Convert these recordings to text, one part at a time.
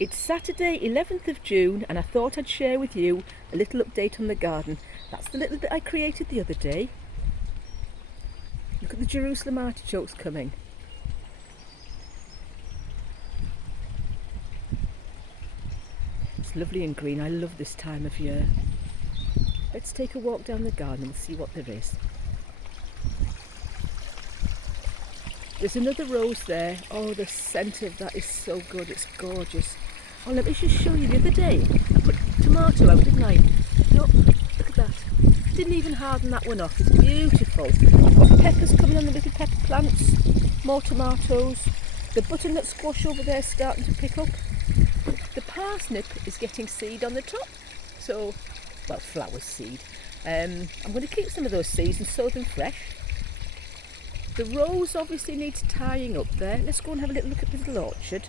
It's Saturday 11th of June and I thought I'd share with you a little update on the garden. That's the little bit I created the other day. Look at the Jerusalem artichokes coming. It's lovely and green. I love this time of year. Let's take a walk down the garden and see what there is. There's another rose there. Oh, the scent of that is so good. It's gorgeous. Oh, let me just show you the other day. I put tomato out, didn't I? Look at that. Didn't even harden that one off. It's beautiful. I've got peppers coming on the little pepper plants. More tomatoes. The butternut squash over there starting to pick up. The parsnip is getting seed on the top. So, well, flower seed. I'm going to keep some of those seeds and sow them fresh. The rose obviously needs tying up there. Let's go and have a little look at the little orchard.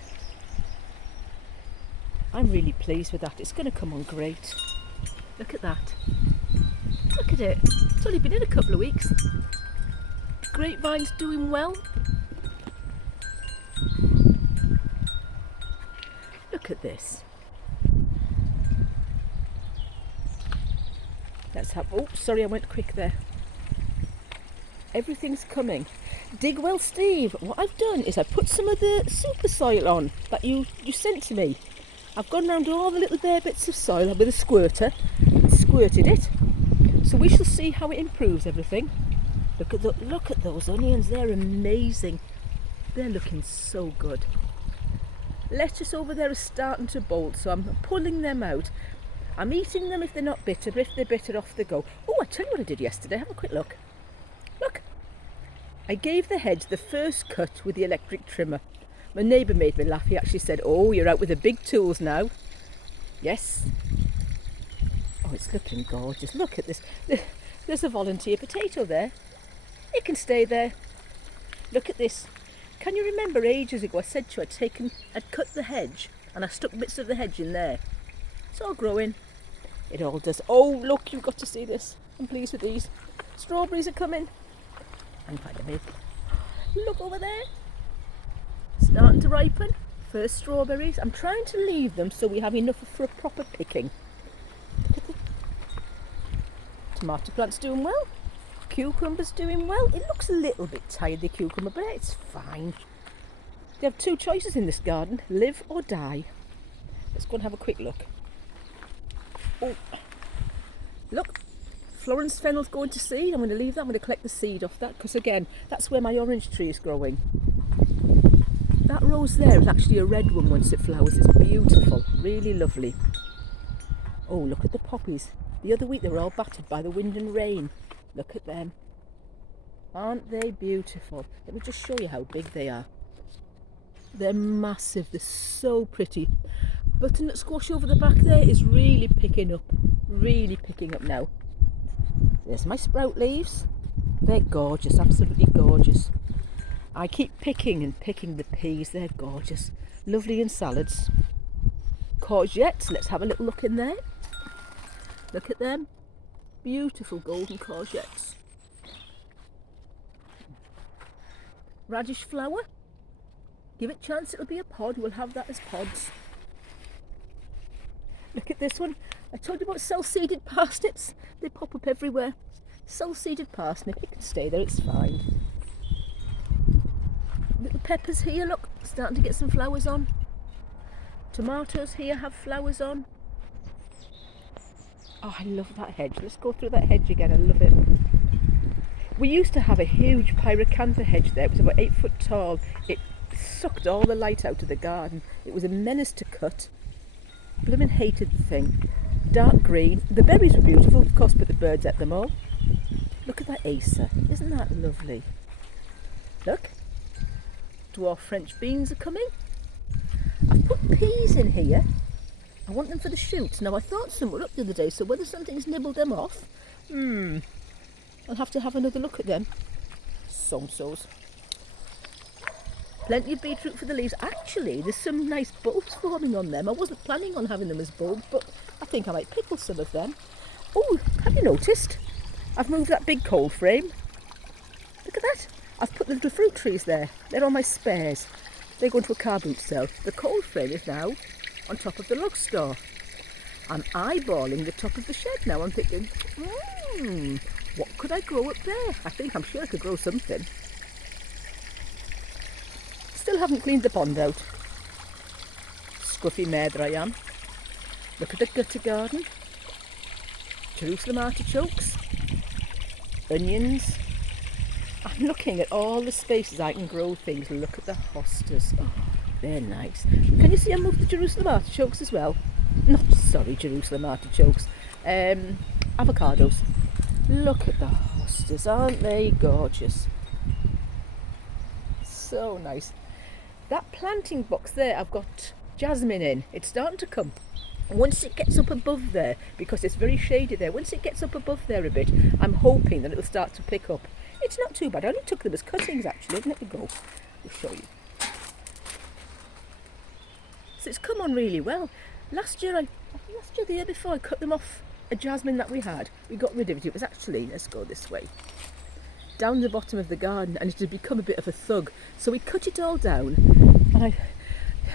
I'm really pleased with that. It's going to come on great. Look at that. Look at it. It's only been in a couple of weeks. Grapevine's doing well. Look at this. Let's have... Oh, sorry, I went quick there. Everything's coming. Dig well, Steve. What I've done is I put some of the super soil on that you sent to me. I've gone round all the little bare bits of soil with a squirter and squirted it. So we shall see how it improves everything. Look at those onions. They're amazing. They're looking so good. Lettuce over there is starting to bolt, so I'm pulling them out. I'm eating them if they're not bitter, but if they're bitter, off they go. Oh, I tell you what I did yesterday. Have a quick look. Look. I gave the hedge the first cut with the electric trimmer. My neighbour made me laugh. He actually said, "Oh, you're out with the big tools now." Yes. Oh, it's looking gorgeous. Look at this. There's a volunteer potato there. It can stay there. Look at this. Can you remember ages ago I said to you I'd cut the hedge and I stuck bits of the hedge in there? It's all growing. It all does. Oh, look, you've got to see this. I'm pleased with these. Strawberries are coming. And find a big. Look over there. Starting to ripen. First strawberries. I'm trying to leave them so we have enough for a proper picking. Tomato plant's doing well. Cucumber's doing well. It looks a little bit tired, the cucumber, but it's fine. You have two choices in this garden, live or die. Let's go and have a quick look. Oh, look, Florence fennel's going to seed. I'm going to leave that. I'm going to collect the seed off that because, again, that's where my orange tree is growing. That rose there is actually a red one once it flowers. It's beautiful, really lovely. Oh, look at the poppies. The other week they were all battered by the wind and rain. Look at them. Aren't they beautiful? Let me just show you how big they are. They're massive. They're so pretty. Butternut squash over the back there is really picking up. Really picking up now. There's my sprout leaves. They're gorgeous. Absolutely gorgeous. I keep picking and picking the peas. They're gorgeous. Lovely in salads. Courgettes. Let's have a little look in there. Look at them. Beautiful golden courgettes. Radish flower. Give it a chance, it'll be a pod. We'll have that as pods. Look at this one. I told you about cell-seeded parsnips. They pop up everywhere. Cell-seeded parsnip, it can stay there, it's fine. Little peppers here, look, starting to get some flowers on. Tomatoes here have flowers on. Oh, I love that hedge. Let's go through that hedge again. I love it. We used to have a huge pyracantha hedge there. It was about 8 foot tall. It sucked all the light out of the garden. It was a menace to cut. Blooming hated the thing. Dark green. The berries were beautiful, of course, but the birds ate them all. Look at that Acer. Isn't that lovely? Look. Dwarf French beans are coming. I've put peas in here. I want them for the shoots. Now, I thought some were up the other day, so whether something's nibbled them off, I'll have to have another look at them. So-sos. Plenty of beetroot for the leaves. Actually, there's some nice bulbs forming on them. I wasn't planning on having them as bulbs, but I think I might pickle some of them. Oh, have you noticed? I've moved that big cold frame. Look at that. I've put the little fruit trees there. They're on my spares. They go into a car boot cell. The cold frame is now on top of the log store. I'm eyeballing the top of the shed now. I'm thinking, what could I grow up there? I'm sure I could grow something. Still haven't cleaned the pond out. Scruffy mare that I am. Look at the gutter garden. Jerusalem artichokes. Onions. I'm looking at all the spaces I can grow things. Look at the hostas. Oh, they're nice. Can you see I moved the Jerusalem artichokes as well? Jerusalem artichokes. Avocados. Look at the hostas. Aren't they gorgeous? So nice. That planting box there, I've got jasmine in. It's starting to come. Once it gets up above there, because it's very shady there, once it gets up above there a bit, I'm hoping that it'll start to pick up. It's not too bad. I only took them as cuttings actually. Let me go. I'll show you. So it's come on really well. Last year, the year before, I cut them off a jasmine that we had. We got rid of it. It was actually, let's go this way, down the bottom of the garden, and it had become a bit of a thug. So we cut it all down, and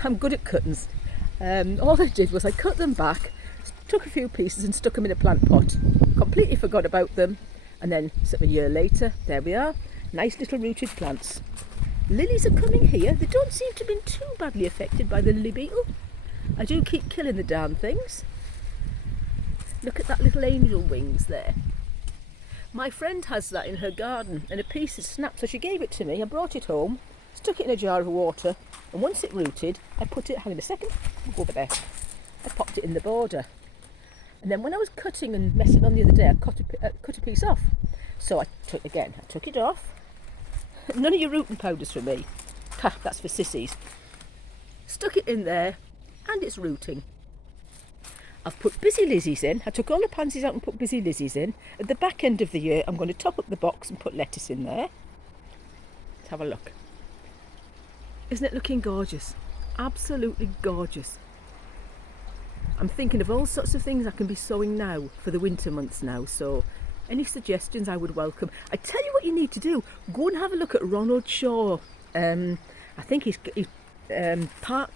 I'm good at cuttings. All I did was I cut them back, took a few pieces and stuck them in a plant pot. Completely forgot about them, and then a year later, there we are, nice little rooted plants. Lilies are coming here. They don't seem to have been too badly affected by the lily beetle. I do keep killing the darn things. Look at that little angel wings there. My friend has that in her garden, and a piece has snapped, so she gave it to me. I brought it home, stuck it in a jar of water, and once it rooted, I put it, hang on a second, go over there. I popped it in the border. And then when I was cutting and messing on the other day, I cut a piece off. So I took it off. None of your rooting powders for me. Ha, that's for sissies. Stuck it in there, and it's rooting. I've put busy lizzies in. I took all the pansies out and put busy lizzies in. At the back end of the year, I'm going to top up the box and put lettuce in there. Let's have a look. Isn't it looking gorgeous? Absolutely gorgeous. I'm thinking of all sorts of things I can be sowing now for the winter months now, so any suggestions I would welcome. I tell you what you need to do. Go and have a look at Ronald Shaw. I think he's car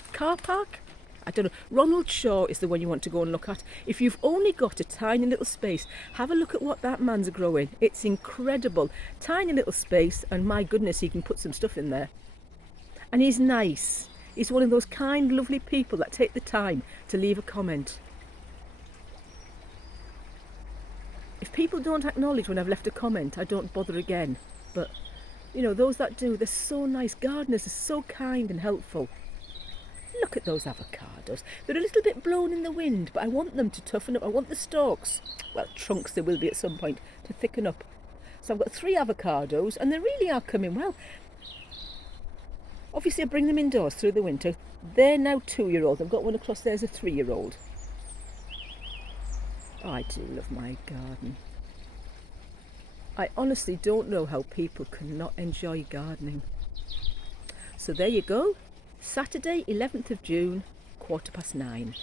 park. I don't know. Ronald Shaw is the one you want to go and look at. If you've only got a tiny little space, have a look at what that man's growing. It's incredible. Tiny little space, and my goodness, he can put some stuff in there. And he's nice. He's one of those kind, lovely people that take the time to leave a comment. If people don't acknowledge when I've left a comment, I don't bother again. But, you know, those that do, they're so nice. Gardeners are so kind and helpful. Look at those avocados. They're a little bit blown in the wind, but I want them to toughen up. I want the stalks, well, trunks there will be at some point, to thicken up. So I've got 3 avocados, and they really are coming well. Obviously I bring them indoors through the winter. They're now 2-year-olds. I've got one across there as a 3-year-old. Oh, I do love my garden. I honestly don't know how people can not enjoy gardening. So there you go. Saturday, 11th of June, 9:15.